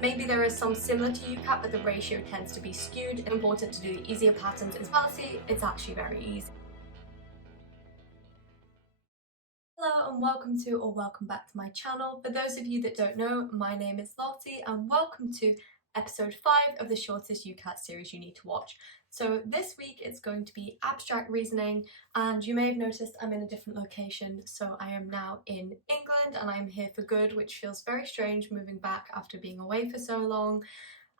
maybe there is some similar to UCAT, but the ratio tends to be skewed. It's important to do the easier patterns as well. See, it's actually very easy. Hello and welcome back to my channel. For those of you that don't know, my name is Lotte and welcome to episode 5 of the shortest UCAT series you need to watch. So this week it's going to be abstract reasoning, and you may have noticed I'm in a different location. So I am now in England and I'm here for good, which feels very strange moving back after being away for so long.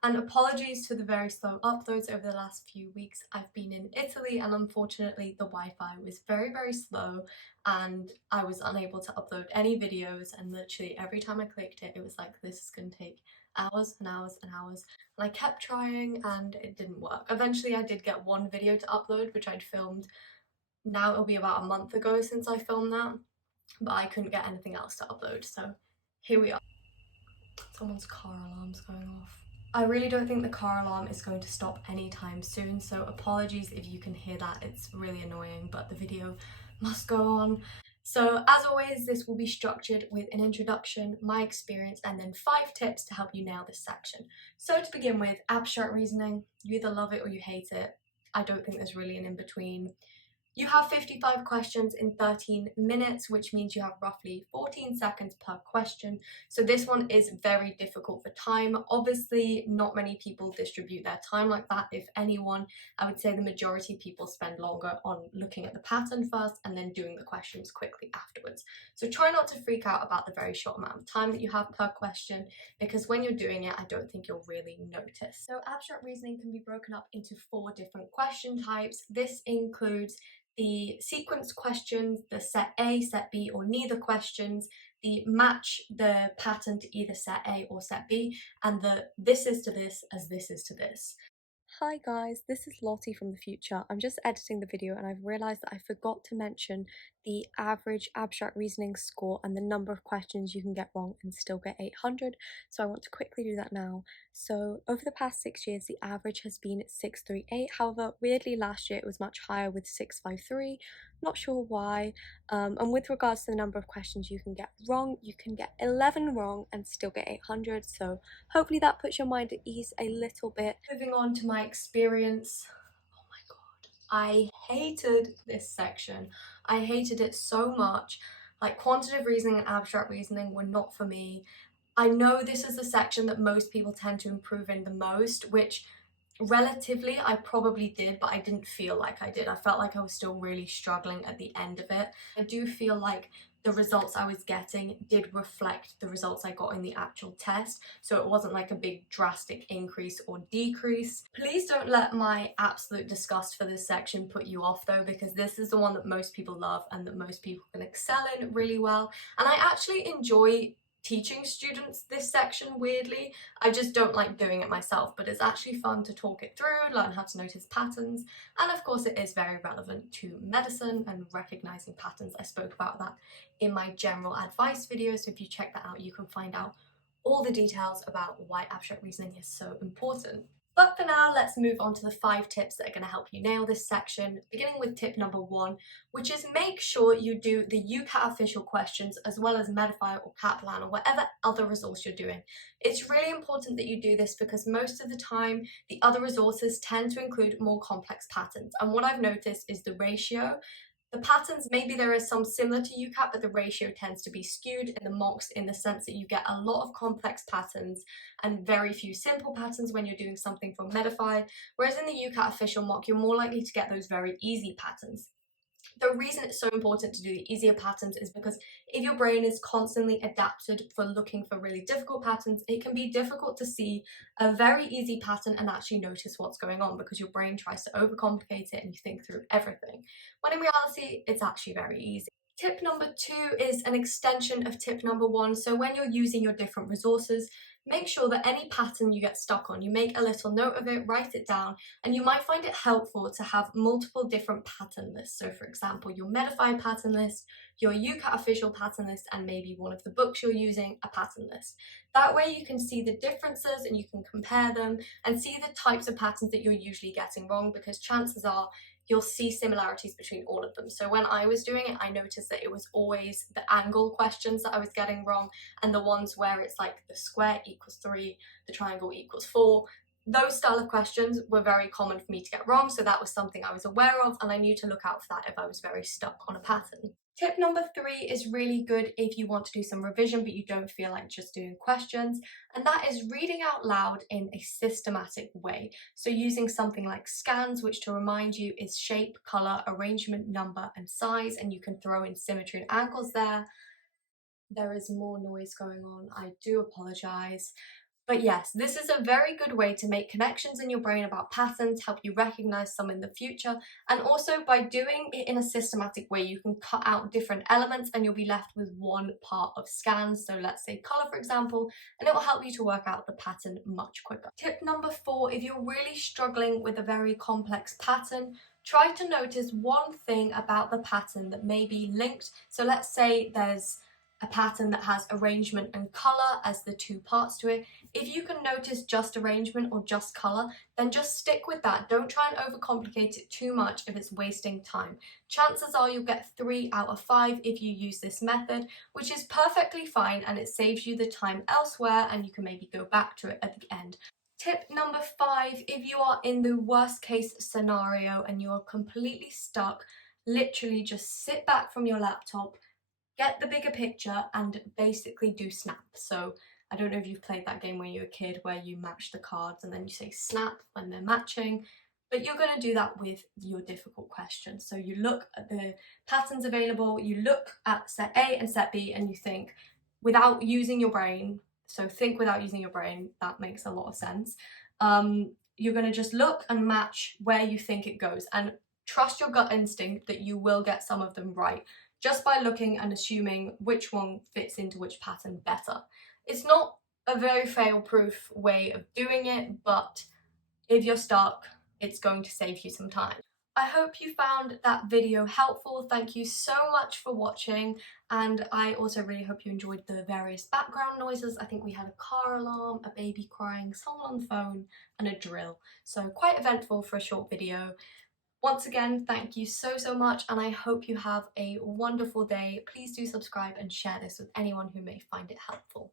And apologies for the very slow uploads over the last few weeks. I've been in Italy and unfortunately the Wi-Fi was very slow and I was unable to upload any videos, and literally every time I clicked it, it was like, this is going to take hours and hours and hours. And I kept trying and it didn't work. Eventually I did get one video to upload, which I'd filmed. Now it'll be about a month ago since I filmed that, but I couldn't get anything else to upload. So here we are. Someone's car alarm's going off. I really don't think the car alarm is going to stop anytime soon, so apologies if you can hear that. It's really annoying, but the video must go on. So as always, this will be structured with an introduction, my experience, and then 5 tips to help you nail this section. So to begin with, abstract reasoning, you either love it or you hate it. I don't think there's really an in-between. You have 55 questions in 13 minutes, which means you have roughly 14 seconds per question. So this one is very difficult for time. Obviously, not many people distribute their time like that. If anyone, I would say the majority of people spend longer on looking at the pattern first and then doing the questions quickly afterwards. So try not to freak out about the very short amount of time that you have per question, because when you're doing it, I don't think you'll really notice. So abstract reasoning can be broken up into 4 different question types. This includes the sequence questions, the set A, set B, or neither questions, the match the pattern to either set A or set B, and the this is to this as this is to this. Hi guys, this is Lottie from the future. I'm just editing the video and I've realised that I forgot to mention the average abstract reasoning score and the number of questions you can get wrong and still get 800, so I want to quickly do that now. So over the past 6 years the average has been 638, however weirdly last year it was much higher with 653, not sure why. And with regards to the number of questions you can get wrong, you can get 11 wrong and still get 800, so hopefully that puts your mind at ease a little bit. Moving on to my experience. Oh my god, I hated this section. I hated it so much. Like, quantitative reasoning and abstract reasoning were not for me. I know this is the section that most people tend to improve in the most, which relatively I probably did, but I didn't feel like I did. I felt like I was still really struggling at the end of it. I do feel like the results I was getting did reflect the results I got in the actual test, so it wasn't like a big drastic increase or decrease. Please don't let my absolute disgust for this section put you off though, because this is the one that most people love and that most people can excel in really well, and I actually enjoy teaching students this section. Weirdly, I just don't like doing it myself, but it's actually fun to talk it through, learn how to notice patterns, and of course it is very relevant to medicine and recognizing patterns. I spoke about that in my general advice video, so if you check that out you can find out all the details about why abstract reasoning is so important. But for now, let's move on to the 5 tips that are going to help you nail this section, beginning with tip number 1, which is make sure you do the UCAT official questions as well as Medify or Kaplan or whatever other resource you're doing. It's really important that you do this because most of the time the other resources tend to include more complex patterns, and what I've noticed is the ratio. The patterns, maybe there is some similar to UCAT, but the ratio tends to be skewed in the mocks in the sense that you get a lot of complex patterns and very few simple patterns when you're doing something from Medify, whereas in the UCAT official mock, you're more likely to get those very easy patterns. The reason it's so important to do the easier patterns is because if your brain is constantly adapted for looking for really difficult patterns, it can be difficult to see a very easy pattern and actually notice what's going on, because your brain tries to overcomplicate it and you think through everything, when in reality it's actually very easy. Tip number 2 is an extension of tip number 1. So when you're using your different resources, make sure that any pattern you get stuck on, you make a little note of it, write it down, and you might find it helpful to have multiple different pattern lists. So for example, your Medify pattern list, your UCAT official pattern list, and maybe one of the books you're using, a pattern list. That way you can see the differences and you can compare them and see the types of patterns that you're usually getting wrong, because chances are you'll see similarities between all of them. So when I was doing it, I noticed that it was always the angle questions that I was getting wrong, and the ones where it's like the square equals 3, the triangle equals 4. Those style of questions were very common for me to get wrong, so that was something I was aware of, and I knew to look out for that if I was very stuck on a pattern. Tip number 3 is really good if you want to do some revision but you don't feel like just doing questions, and that is reading out loud in a systematic way. So using something like scans, which to remind you is shape, colour, arrangement, number and size, and you can throw in symmetry and angles there. There is more noise going on, I do apologise. But yes, this is a very good way to make connections in your brain about patterns, help you recognize some in the future, and also by doing it in a systematic way, you can cut out different elements and you'll be left with one part of scans. So let's say color, for example, and it will help you to work out the pattern much quicker. Tip number 4, if you're really struggling with a very complex pattern, try to notice one thing about the pattern that may be linked. So let's say there's a pattern that has arrangement and color as the two parts to it. If you can notice just arrangement or just color, then just stick with that. Don't try and overcomplicate it too much if it's wasting time. Chances are you'll get 3 out of 5 if you use this method, which is perfectly fine, and it saves you the time elsewhere and you can maybe go back to it at the end. Tip number 5, if you are in the worst case scenario and you're completely stuck, literally just sit back from your laptop, get the bigger picture and basically do snap. So I don't know if you've played that game when you were a kid where you match the cards and then you say snap when they're matching, but you're going to do that with your difficult questions. So you look at the patterns available, you look at set A and set B and you think without using your brain. So think without using your brain, that makes a lot of sense. You're going to just look and match where you think it goes and trust your gut instinct that you will get some of them right, just by looking and assuming which one fits into which pattern better. It's not a very fail-proof way of doing it, but if you're stuck, it's going to save you some time. I hope you found that video helpful. Thank you so much for watching, and I also really hope you enjoyed the various background noises. I think we had a car alarm, a baby crying, someone on the phone, and a drill. So quite eventful for a short video. Once again, thank you so much, and I hope you have a wonderful day. Please do subscribe and share this with anyone who may find it helpful.